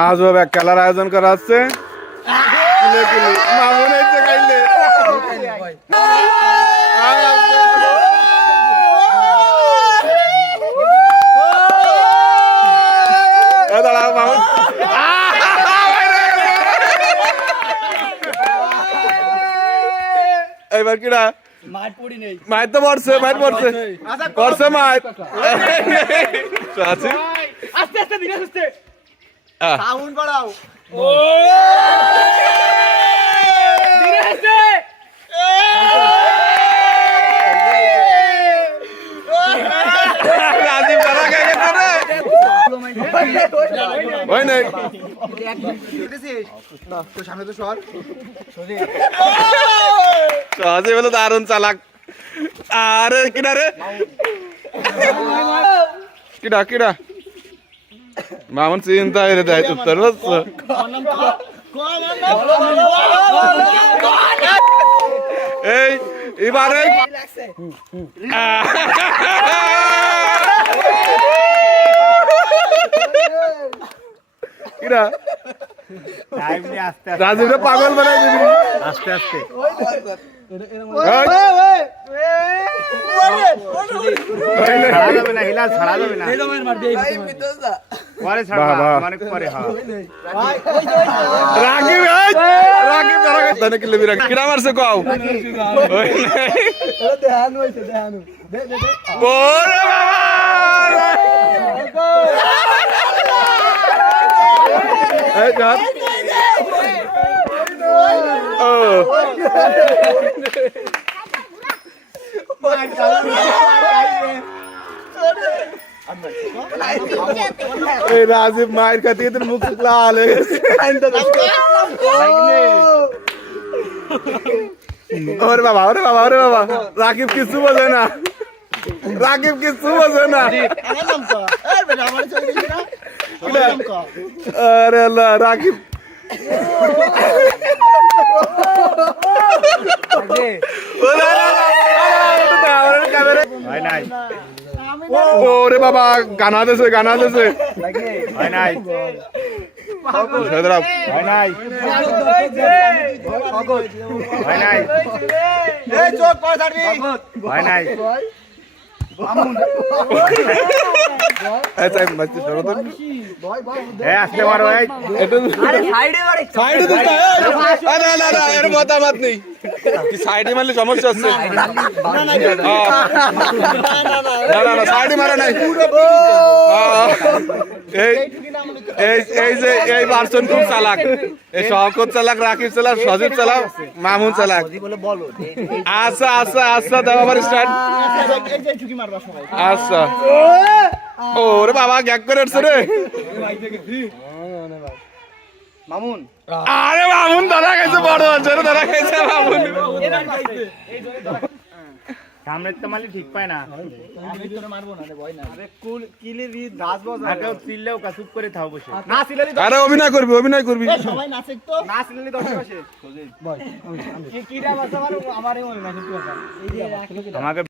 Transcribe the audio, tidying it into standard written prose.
আজ হবে এক খেলার আয়োজন করা হচ্ছে মামুন এসে খাইলে দাঁড়াও মামুন এবার কিরা মায়ের তো পড়ছে মায়ের পড়ছে পড়ছে মায়ের আছে আস্তে আস্তে ধীরে সুস্থে সাউন্ড বাড়াও ধীরে সুস্থে রাজীব দাঁড়া গেছে রে ওই নাই তো সামনে তো সর সহজে বলে দারুণ চালাক আরে কিনা রে কিডা কিডা মামুন চিন্তা রে দেয় উত্তর বুঝছো এই এবারে কিরা রাজীব পাগল বানাই দিবি আস্তে আস্তে ছাড়া যাবে না হিলাল ছাড়া যাবে না পরে ছাড়বা মানে পরে হ্যাঁ রাকিব রাকিব ধরা গেছে না কি লেবি রাকিব কিরা মারছে কও ওই দেহানু হইছে দেহানু দে দে দে ওরে বাবা এই যান ও এই রাজীব মায়ের কাছে তোর মুখ লাল হয়ে গেছে ওরে বাবা ওরে বাবা ওরে বাবা রাকিব কিছু বোঝে না রাকিব কিছু বোঝে না আরে আল্লাহ রাকিব ওরে বাবা গানা দেছে গানা দেছে হয় নাই হয় নাই হয় নাই এই চোখ পড় ছাড়বি হয় নাই আচ্ছা মাস্তি ধরো তো এ আসতে পারো এই আরে সাইডে মারে সাইডে দিস না না না এর মতামত নেই কি সাইডে মারলে সমস্যা আছে না না না সাইডে মারা নাই এই এই এই যে এই পারসন খুব চালাক এই শওকত চালাক রাকিব চালাক সজীব চালাক মামুন চালাক আচ্ছা আচ্ছা আচ্ছা দাও আবার স্টার্ট আচ্ছা ওরে বাবা গ্যাগ করে উঠছে রে মামুন আরে মামুন ধরা গেছে বড় জোরে ধরা গেছে মামুন সামনে তো মালি ঠিক পায় না আমি তোরে মারবো না রে ভয় না আরে কুল কিলে দি নাচ বাজা আগে চিল্লেও কা চুপ করে থাও বসে না চিল্লালি আরে অভিনয় করবি সবাই নাচে তো না চিল্লালি দশে বসে ভাই কি কিরা বাজা মারো আমারে মনে না কিন্তু এই যে আমাকে